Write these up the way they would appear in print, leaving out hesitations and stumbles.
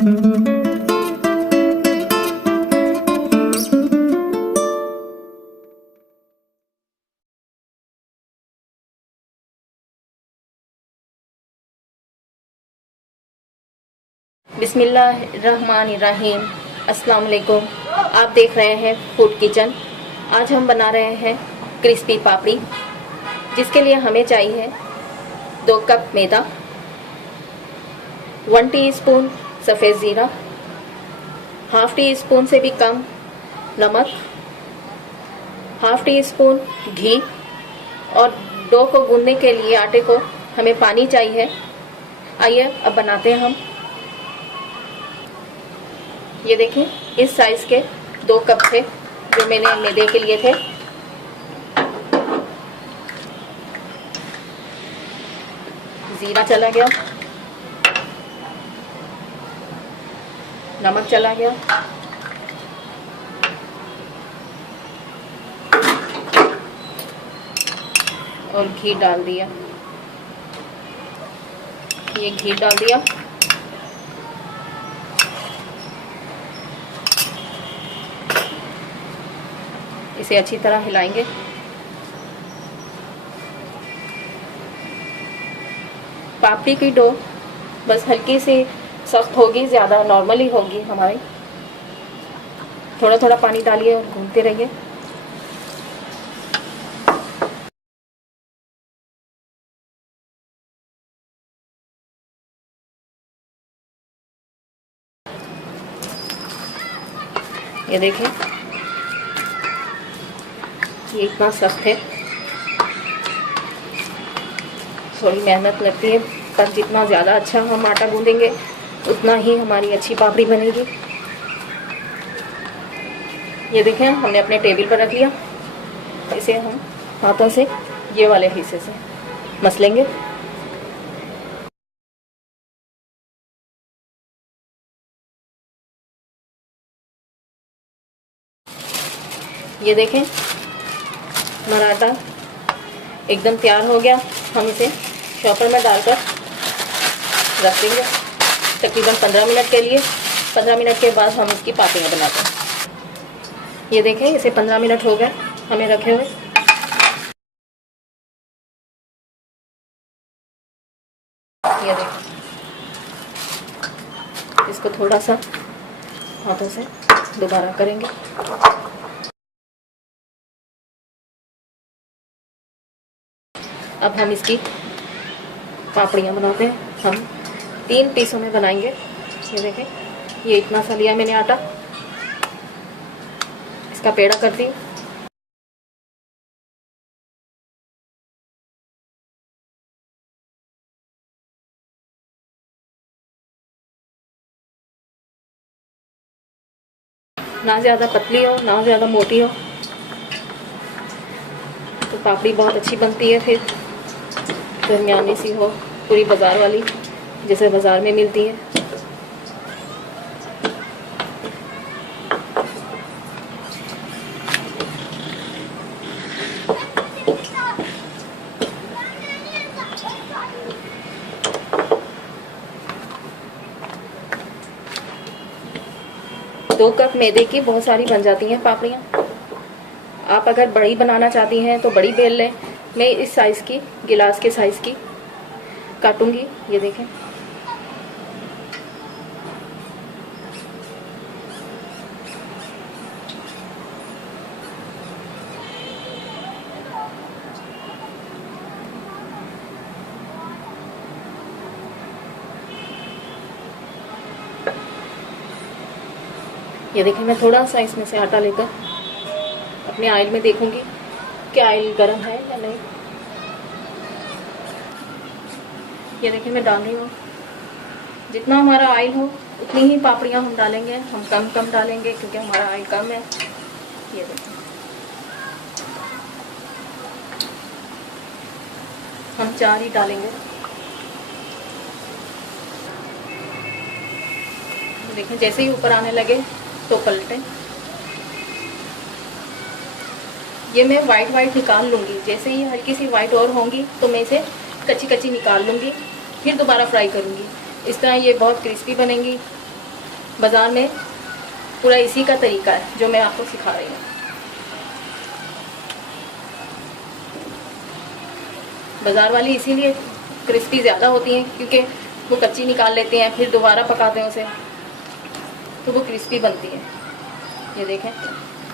बिस्मिल्लाहिर्रहमानिर्रहीम। अस्सलाम वालेकुम। आप देख रहे हैं फूड किचन। आज हम बना रहे हैं क्रिस्पी पापड़ी, जिसके लिए हमें चाहिए 2 कप मैदा, 1 टीस्पून सफ़ेद ज़ीरा, हाफ टी स्पून से भी कम नमक, हाफ टी स्पून घी और डो को गूंदने के लिए आटे को हमें पानी चाहिए। आइए अब बनाते हैं हम। ये देखिए, इस साइज के 2 कप थे जो मैंने मैदे के लिए थे। जीरा चला गया, नमक चला गया, और घी डाल दिया। ये घी डाल दिया। इसे अच्छी तरह हिलाएंगे। पापड़ी की डो बस हल्की सी सख्त होगी, ज़्यादा नॉर्मली होगी हमारी। थोड़ा थोड़ा पानी डालिए और घूमते रहिए। ये देखें, ये इतना सख्त है। थोड़ी मेहनत लगती है, पर जितना ज़्यादा अच्छा हम आटा गूंदेंगे उतना ही हमारी अच्छी पापड़ी बनेगी। ये देखें, हमने अपने टेबल पर रख लिया। इसे हम हाथों से ये वाले हिस्से से मसलेंगे। ये देखें, हमारा आटा एकदम तैयार हो गया। हम इसे चॉपर में डालकर रख देंगे तकरीबन 15 मिनट के लिए। 15 मिनट के बाद हम इसकी पापड़ियाँ बनाते हैं। ये देखें, इसे 15 मिनट हो गए हमें रखे हुए। ये देखें, इसको थोड़ा सा हाथों से दोबारा करेंगे। अब हम इसकी पापड़ियाँ बनाते हैं। हम 3 पीसों में बनाएंगे। ये देखें, ये इतना सा लिया मैंने आटा। इसका पेड़ा करती हूँ। ना ज़्यादा पतली हो ना ज़्यादा मोटी हो, तो पापड़ी बहुत अच्छी बनती है। फिर दरमियानी सी हो, पूरी बाज़ार वाली, जैसे बाज़ार में मिलती है। दो कप मैदे की बहुत सारी बन जाती हैं पापड़ियाँ। आप अगर बड़ी बनाना चाहती हैं तो बड़ी बेल लें। मैं इस साइज़ की, गिलास के साइज़ की काटूंगी। ये देखें, ये देखें। मैं थोड़ा सा इसमें से आटा लेकर अपने ऑयल में देखूंगी कि ऑयल गर्म है या नहीं। ये देखिए, मैं डाल रही हूँ। जितना हमारा ऑयल हो उतनी ही पापड़ियाँ हम डालेंगे। हम कम कम डालेंगे क्योंकि हमारा ऑयल कम है। ये देखिए, हम 4 ही डालेंगे। देखें, जैसे ही ऊपर आने लगे तो पलटें। ये मैं वाइट निकाल लूँगी। जैसे ही हल्की सी वाइट और होंगी तो मैं इसे कच्ची निकाल लूँगी, फिर दोबारा फ्राई करूँगी। इस तरह ये बहुत क्रिस्पी बनेंगी बाज़ार में पूरा इसी का तरीका है जो मैं आपको सिखा रही हूँ। बाज़ार वाली इसीलिए क्रिस्पी ज़्यादा होती हैं क्योंकि वो कच्ची निकाल लेते हैं, फिर दोबारा पकाते हैं उसे, तो वो क्रिस्पी बनती है। ये देखें,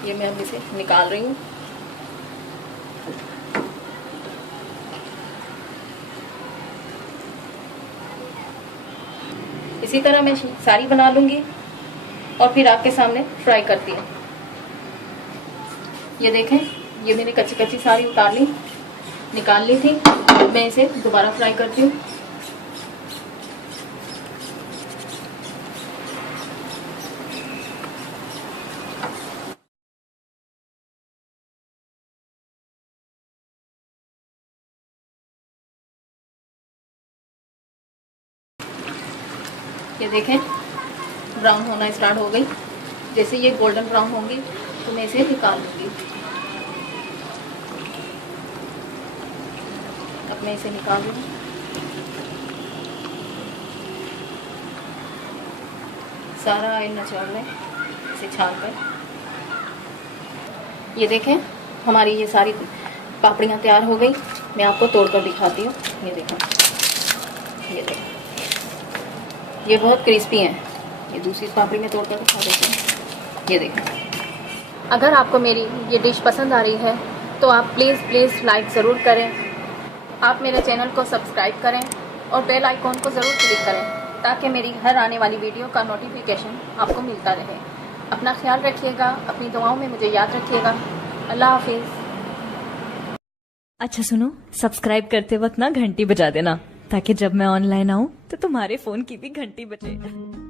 ये मैं अब इसे निकाल रही हूँ। इसी तरह मैं सारी बना लूँगी और फिर आपके सामने फ्राई करती हूँ। ये देखें, ये मैंने कच्ची कच्ची सारी उतार ली, निकाल ली थी। अब मैं इसे दोबारा फ्राई करती हूँ। ये देखें, ब्राउन होना स्टार्ट हो गई। जैसे ये गोल्डन ब्राउन होंगी तो मैं इसे निकाल लूँगी। अब मैं इसे निकाल लूँगी। सारा ऑयल निचोड़ लें इसे छान कर। ये देखें, हमारी ये सारी पापड़ियाँ तैयार हो गई। मैं आपको तोड़कर दिखाती हूँ। ये देखें, ये देखें, ये बहुत क्रिस्पी हैं। ये दूसरी पापड़ी में तोड़कर दिखा देती हूँ। ये देखें। अगर आपको मेरी ये डिश पसंद आ रही है तो आप प्लीज़ लाइक ज़रूर करें। आप मेरे चैनल को सब्सक्राइब करें और बेल आइकॉन को ज़रूर क्लिक करें ताकि मेरी हर आने वाली वीडियो का नोटिफिकेशन आपको मिलता रहे। अपना ख्याल रखिएगा, अपनी दुआओं में मुझे याद रखिएगा। अल्लाह हाफिज़। अच्छा सुनो, सब्सक्राइब करते वक्त ना घंटी बजा देना ताकि जब मैं ऑनलाइन आऊँ तो तुम्हारे फोन की भी घंटी बजे।